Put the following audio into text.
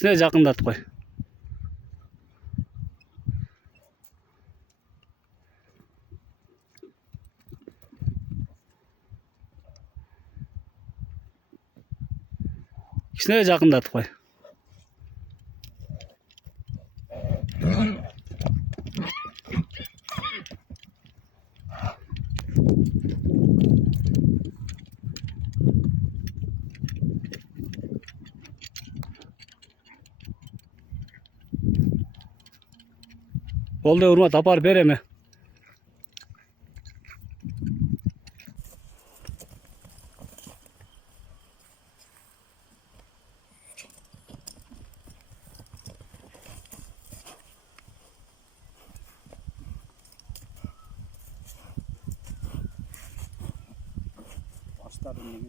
Ne жақындат қой. Кішкене жақындат қой. Болды Урмат, апарып береме. Başlarım,